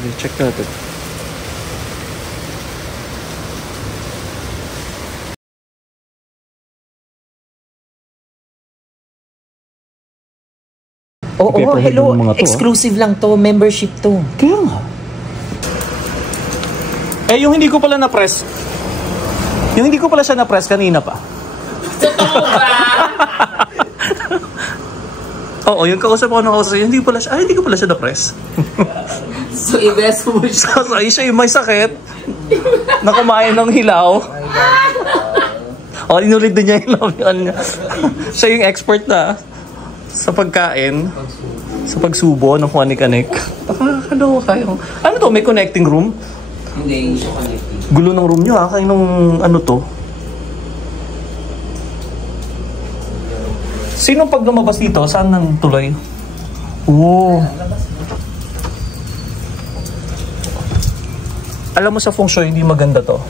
Okay, check natin. Oo, hello. Exclusive lang to. Membership to. Kaya nga. Eh, yung hindi ko pala na-press. Yung hindi ko pala siya na-press kanina pa. Totoo ba? Oo, yung kausap ko na kausap, hindi pala siya, hindi ko pala siya na-press. So, i-best mo siya. So, siya yung may sakit na kumain ng hilaw. O, inulit din niya yung hilaw niya. Siya yung expert na sa pagkain, sa pagsubo ng kuwanik-anik. Nakakaloka kayo. Ano to? May connecting room? Hindi siya connecting. Gulo ng room nyo ha? Kayo nung ano to? Sino pag lumabas dito? Saan nang tuloy? Oo. Alam mo sa feng shui, hindi maganda to.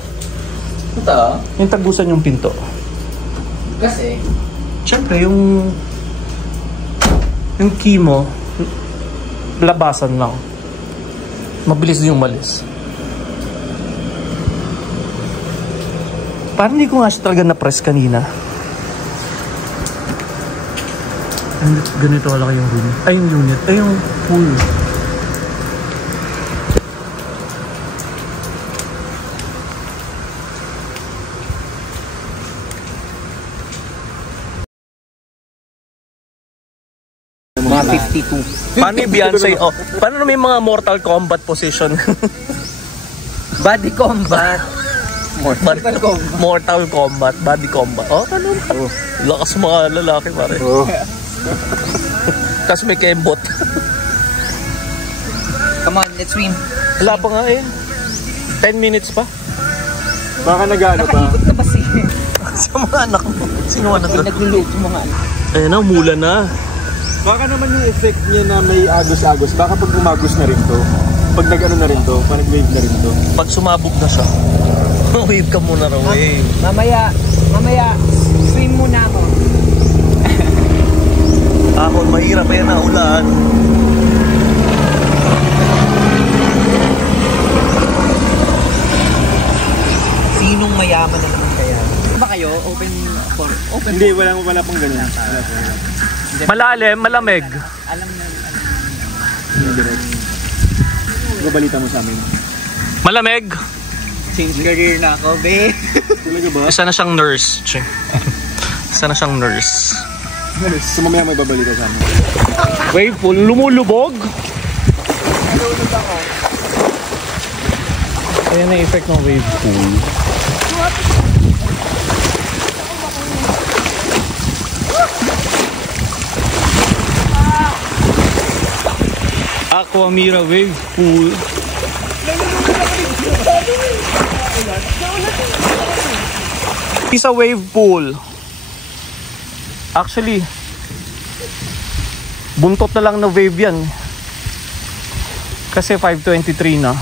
Ito? Yung tagusan yung pinto. Kasi? Siyempre, yung key mo, labasan lang. Mabilis din yung malis. Parang hindi ko nga siya talaga na-press kanina. Ganito wala yung room. Ay, yung unit. Ay, yung pool. Mga 52. Paano yung Beyonce? Oh, paano na may mga Mortal Kombat position? Body combat. Mortal Kombat. Body combat. Oh, ano? Oh. Lakas mga lalaki pare. Oh. Tapos may kembot. Come on, let's swim. Wala pa nga eh. 10 minutes pa. Baka nag-ano pa. Nakaikot na ba siya? Sa mga anak mo. Sino anak mo? Nagluluto mga anak. Ayun na, mula na. Baka naman yung effect niya na may agos-agos. Baka pag umagos na rin to. Pag nag-ano na rin to. Pag nag-wave na rin to. Pag sumabog na siya. Wave ka muna raw eh. Mamaya, swim muna ako. Ako, mahirap yan na ulan. Sinong mayaman na naman kaya? Ba kayo? Open? Hindi, wala pang ganun. Malalim, malamig. Alam na. Direct. Babalita mo sa amin. Malamig. Change career na ako, be. Talaga ba? Isa na siyang nurse. Isa na siyang nurse. So mamaya may babalita sa amin. Wave pool, lumulubog. Nalulog ako. Ayan na effect ng wave pool. Aquamira wave pool. Isa wave pool. Actually, buntot na lang na wave yan. Kasi 5:23 na.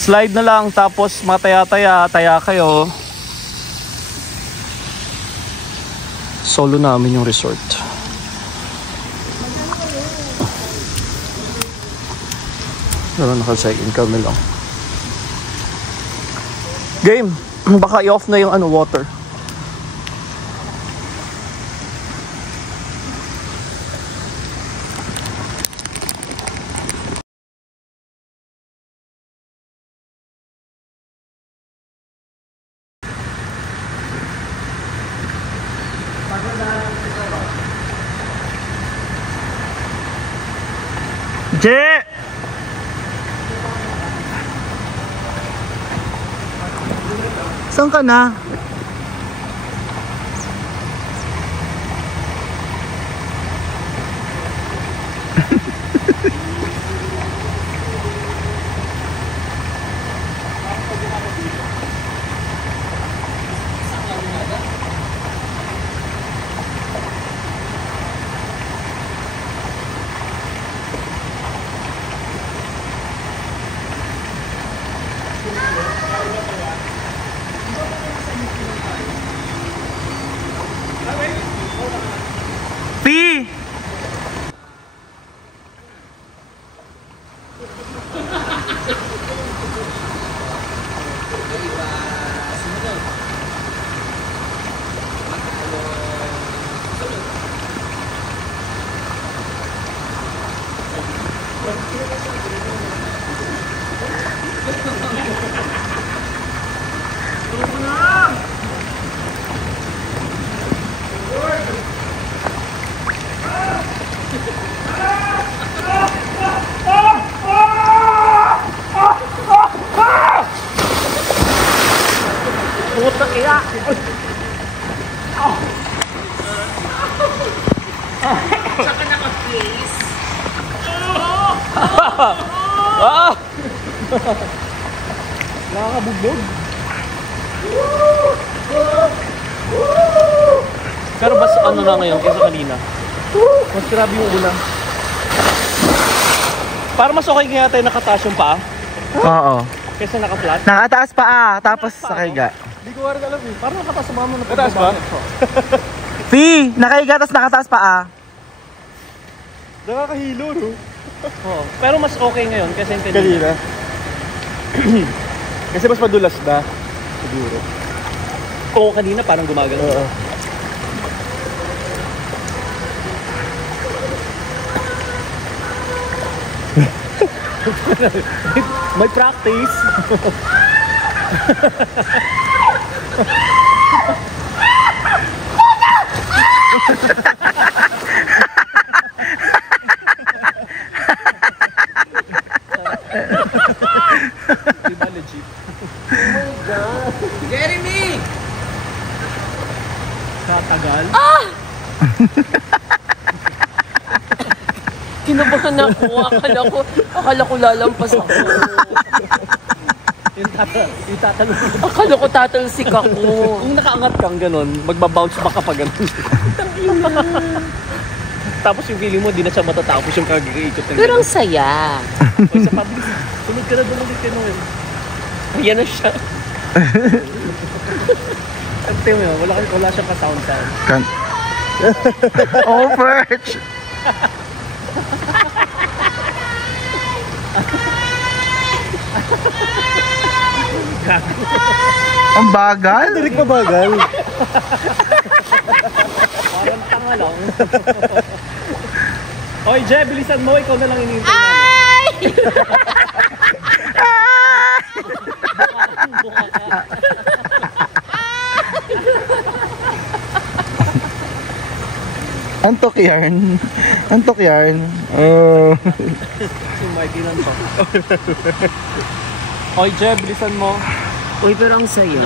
Slide na lang tapos mataya-taya kayo. Solo namin yung resort. Pero naka-check-in kami lang. Game! Baka i-off na yung water. Je! Saan ka na? P! Tsaka naka-face. Nakakabugbog. Pero mas ano na ngayon kaysa kanina. Mas grabe yung ulan. Para mas okay kaya tayo nakataas yung paa Oo. kaysa naka-flat. Nakataas pa tapos sa kaiga. Hindi ko rin alam eh. Parang nakataas sa mama na Nakataas ba? P, nakaiga tapos nakataas pa Nakakahilo, no? Oo. Pero mas okay ngayon kaysa yung Kanina. Kasi mas madulas na. Siguro. Oo, kanina parang gumagano. Oo. May practice. Diba legit? Jeremy! Katagal. Kinabahan ako. Akala ko lalampas ako. Yung tatanong. Akala ko tatalsik ako. Kung nakaangat kang ganun, magbabounce back ka pa ganun. Tapos yung feeling mo, di na siya matatapos yung kag-iikot ng Pero ang saya. O sa public, sunod ka na doon ulit yun. Ayan na siya. Ang tema yun, wala siyang ka-sound sound. Oh, perch! Ang bagal? Direk pa bagal. Parang tanga lang. Oy, Je, bilisan mo. Ikaw na lang iniintay namin. Antok yarn. Antok yarn. Oh. Si Mikey lang to. Oy, Je, bilisan mo. Uy, pero ang saya.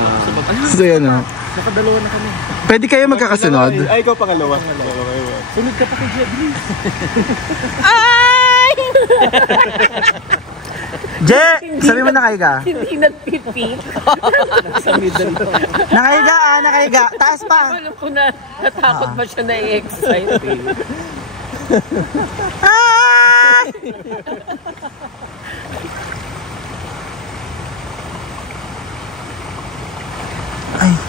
So yan o. Nakadalawa na kami. Pwede kayo magkakasunod? Ay, ikaw pangalawa. Sunod ka pa kay Je, bilis. Je! Sabi mo nakaiga. Hindi nagpipik. Sa middle to. Nakaiga nakaiga. Taas pa. Alam ko na, natakot pa siya na i-excite. Ah!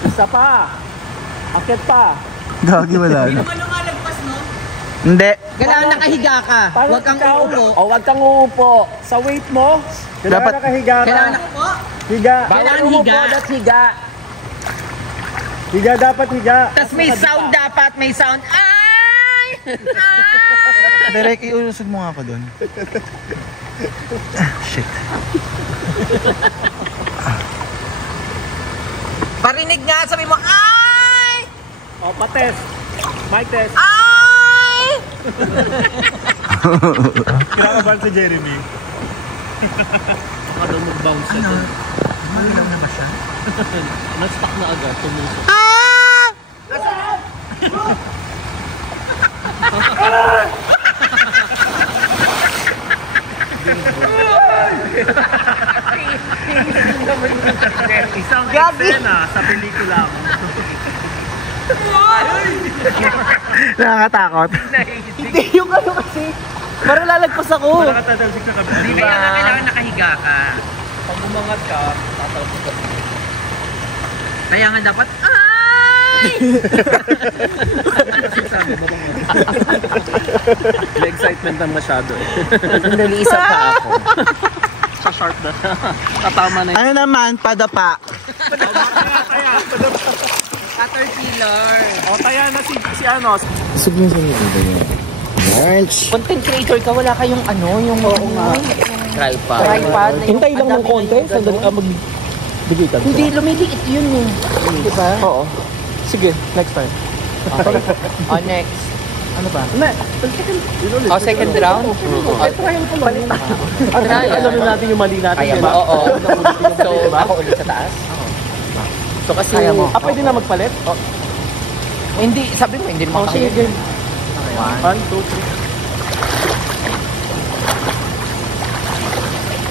Isa pa. Akit pa. Gagi wala na. Hindi. Kailangan nakahiga ka. Huwag kang uupo. O, huwag kang uupo. Sa weight mo, Dapat nakahiga ka. Kailangan Higa. Kailangan higa. higa. Higa dapat higa. Tapos may sound dapat. May sound. Ay! Ay! Direk, iulusog mo nga ako doon. Shit. Parinig nga. Sabi mo, ay! O, pa-test. Mic test. Ay! Kinakabahan si Jeremy. Baka daw mag-bounce siya doon. Malinaw na ba siya? Na-stuck na agad. Tumusok. Isang eksena sa pelikula mo. Nakakatakot. Hindi yung ano kasi. Para lalagpas ako. Nakatatalsik sa kabila. Di ba? Kailangan nakahiga ka. Pag umangat ka, tatalpos ka. Kaya nga dapat, ay! May excitement na masyado eh. Naliisa pa ako. Sa sharp na. Tatama na yun. Ano naman, padapa. Caterpillar. O, taya na si ano. Sabihin sa mga Lunch. Content creator ka, wala kayong ano, yung tripod. Tripod. Hintay lang ng konti. Sandali ka magbigitan. Hindi, lumiliit yun eh. Di ba? Oo. Sige, next time. Oh, next. Ano ba? Oh, second round? Trial. Alam natin yung mali natin, Kaya di ba? ba? Oo. So, ako ulit sa taas? So, kasi... Pwede na magpalit? Hindi, sabi mo, hindi naman Sige. 1, 2, 3.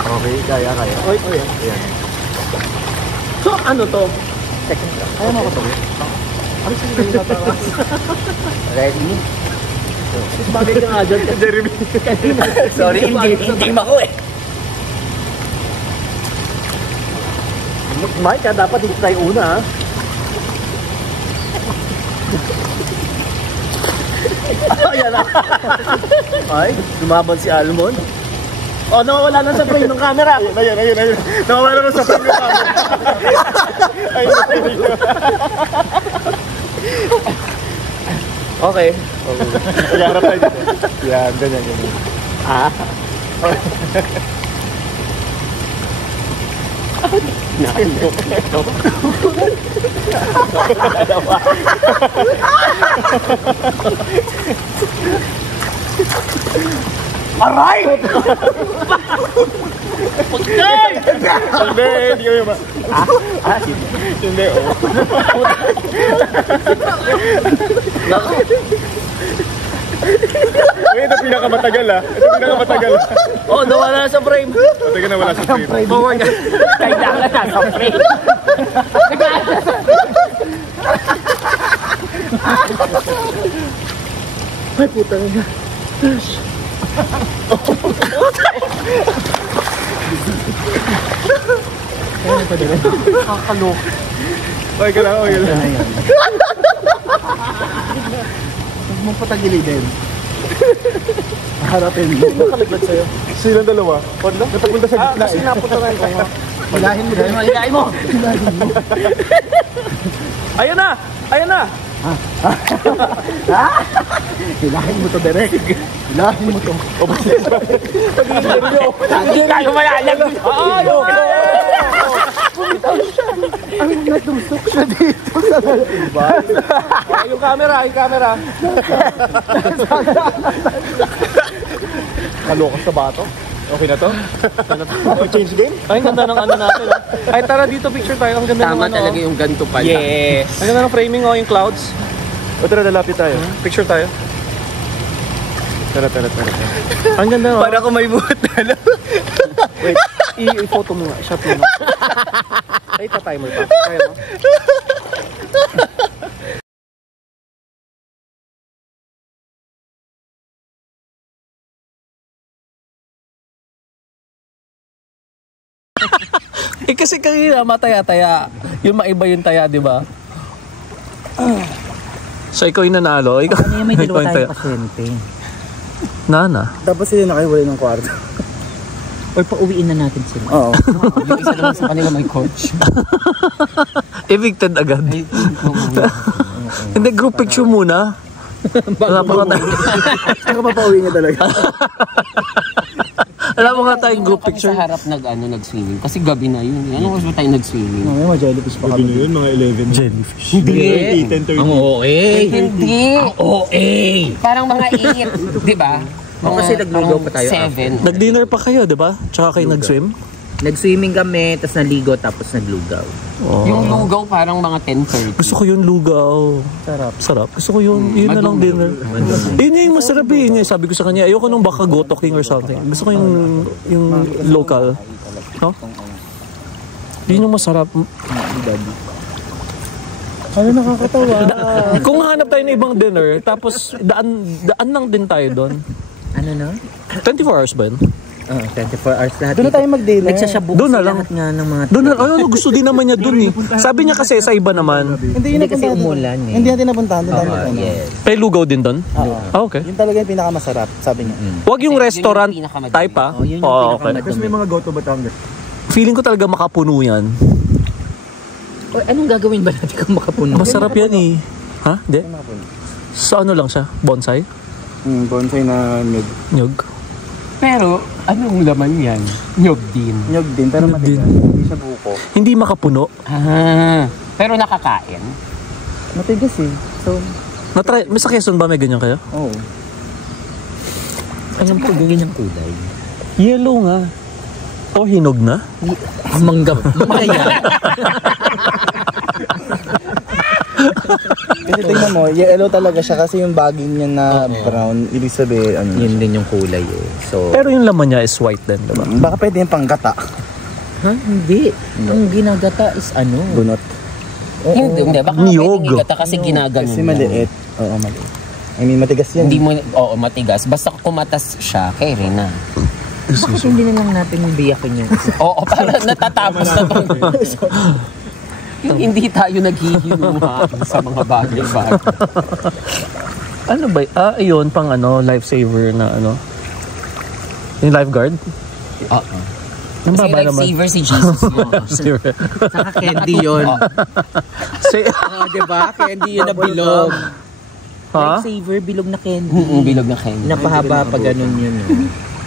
Okay, kaya. Oy, ayan. So, ano to? Kaya mo ko to. Ano siya yung tatakas? Ready? Bagay ka nga dyan. Jeremy. Sorry, hindi ako eh. Mike, dapat dito tayo una, ha? Ayan na. Ay, lumaban si Almond. Oh, nawawala na sa frame ng camera. Ayun. Nawawala na sa frame ng camera. Ayun. Okay. Mag-harap tayo dito. Yan, ganyan. Aray! Hindi kami ba? Hindi, oo. Ito pinakamatagal ah. Oh, nawala na sa frame. Matagal na wala sa frame. Forward ka. Kailangan na sa frame. Ay, puta na. Kakalok. Okay ka lang. Huwag mong patagilidin. Harapin mo. Nakalaglat sa'yo. Silang dalawa. Wala? Natapunta sa gitna Kasi eh. napuntaran ko. Hilahin mo din. Hilahin mo. Ayan na! Hilahin mo to, Derek. Hilahin mo to. Hindi tayo malalag. Ayaw! Ang natusok siya dito sa diba? Yung camera. Kalokos sa bato. Okay na to? Okay, change game? Ay, ang ganda ng ano natin. Ay, tara dito, picture tayo. Ang ganda ng Tama ano. talaga yung ganito pala. Yes. Ang ganda ng framing, yung clouds. O tara, lalapit tayo. Picture tayo. Tara. Ang ganda, Para kung may buhat na lang. Wait, i-photo mo nga. Shot mo nga. Ay, ta-timer pa. Kaya mo? Kasi kanina mataya-taya. Yung maiba yung taya, di ba? So, ikaw yung nanalo. Ikaw, Ano yung may dalawa ikaw yung tayong taya. pasyente? Nana. Tapos sila nakaiwalay ng kwarto. Or pauwiin na natin sila. Oo. Yung isa naman sa kanila may coach. Evicted agad. Hindi, group picture muna. Wala pa nga tayo. Saka papauwi niya talaga. Wala pa nga tayong group picture. Sa harap nag-swimming. Kasi gabi na yun. Ano kasi tayo nag-swimming? May mga jellyfish pa Sabi kami. nyo yun, mga 11. Jellyfish. Hindi. 10:30. Ang OA. Hindi. OA. Parang mga 8. Di ba? Kasi naglugaw pa tayo 7. Nag-dinner pa kayo, di ba? Tsaka kayo nag-swim? Nag-swimming kami, tapos naligo, tapos naglugaw. Oh. Yung lugaw parang mga 10:30. Gusto ko yung lugaw. Sarap. Gusto ko yung, yun na lang dinner. Yun yung masarap eh. Yun yung sabi ko sa kanya, ayoko nung baka Goto King or something. Gusto ko yung local. No? Yun yung masarap. Ano nakakatawa? Kung hanap tayo ng ibang dinner, tapos daan lang din tayo doon. Ano no? 24 hours ba yun? 24 hours lahat. Doon na tayo mag-dinner. Nagsasabog Doon na sila lang. lahat nga ng mga... Doon na, ano, gusto din naman niya doon eh. Sabi niya kasi sa iba naman. Hindi kasi umulan eh. Hindi natin napuntahan. Doon tayo napuntahan. Yes. May lugaw din doon? Ah, okay. Yun talaga yung pinakamasarap, sabi niya. Huwag yung restaurant Yun yung pinakamadali. type ah. Oh, yun yung Oo, okay. Tapos may mga go-to Batangas. Feeling ko talaga makapuno yan. O, anong gagawin ba natin kung makapuno? Masarap yan eh. Ha? Hindi? Sa ano lang siya? Bonsai? Bonsai na Nyug? Pero, anong laman yan? Nyog din. nyog din, pero matigas. Hindi siya buko. Hindi makapuno. Pero nakakain. Matigas eh. So, Natry, may sa Quezon ba may ganyan kayo? oo. Anong po ganyan ang kulay? Yellow nga. O hinog na? Mangga yan. Kasi tingnan mo, yellow talaga siya kasi yung baging niya na brown, ibig sabihin, ano. Yun din yung kulay eh. So, Pero yung laman niya is white din, diba? Baka pwede yung panggata. ha? Hindi. Ang ginagata is ano? Bunot. Hindi. Baka Niyog. pwedeng igata kasi ginaganon Kasi mo. maliit. Oo, maliit. I mean, matigas yan. Hindi mo, oo, matigas. Basta kumatas siya, kay Rina. Bakit hindi na lang natin yung biyakin yung isa? Oo, para natatapos na to. Yung hindi tayo naghihinuha sa mga bagay-bagay. Ano ba? Ayun, pang ano, lifesaver na ano. Yung lifeguard? Oo. Ang Kasi baba naman. lifesaver si Jesus yun. Lifesaver. Saka candy yun. Oo, diba? Candy yun na bilog. Ha? Lifesaver, bilog na candy. Bilog na candy. Napahaba pa ganun yun.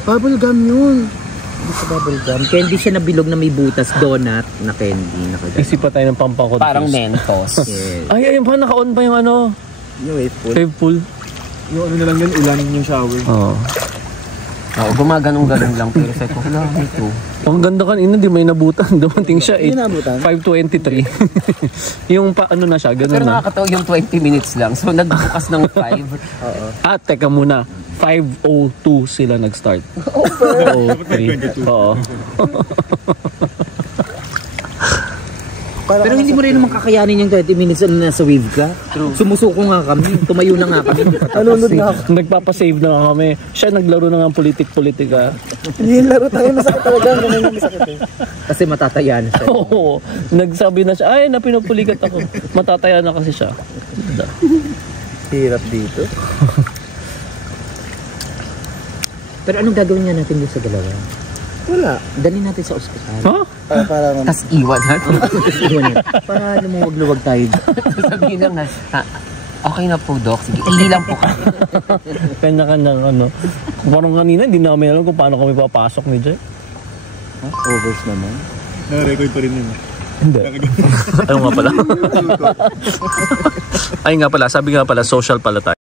Bubble gum yun. Hindi sa bubble gum. Candy siya na bilog na may butas. Donut na candy. Isip pa tayo ng pampang-confuse. Parang Mentos. Yes. Ay, ayun pa, naka-on pa yung ano. Yung waveful. Wave pool. Yung ano na lang yun, ulan yung shower. Oo. Oo, gumaganong-ganong lang. Pero sa ito, wala ito. Ang ganda kanina, di may nabutan. Dumating siya Hindi nabutan? 5:23. Yung pa, ano na siya, Pero ganun na. nakakatawa yung 20 minutes lang. So, nagbukas ng 5. Teka muna. 5:02 sila nag-start. 5:03. Oo. Pero hindi mo rin naman kakayanin yung 20 minutes na nasa wave ka. Sumusuko nga kami. Tumayo na nga kami. Nalulod nga ako. Nagpapasave na nga kami. Siya naglaro na nga politika. Hindi yung laro tayo, masakit talaga. Ganun yung masakit eh. Kasi matataya na siya. Oo. Nagsabi na siya, ay, napinupulikat ako. Matataya na kasi siya. Hirap dito. Pero anong gagawin nga natin dito sa dalawa? Wala. Dali natin sa ospital. Ha? Para Tapos iwan natin. Iwan natin. Para lumuwag-luwag tayo. Sabihin lang na, okay na po, Doc. Sige, ili lang po kami. Kanya-kanyang ano. Parang kanina, hindi namin alam kung paano kami papasok ni Jay. overs naman. Na-record pa rin yun. Hindi. Ayaw nga pala. Ay nga pala, sabi nga pala, social pala tayo.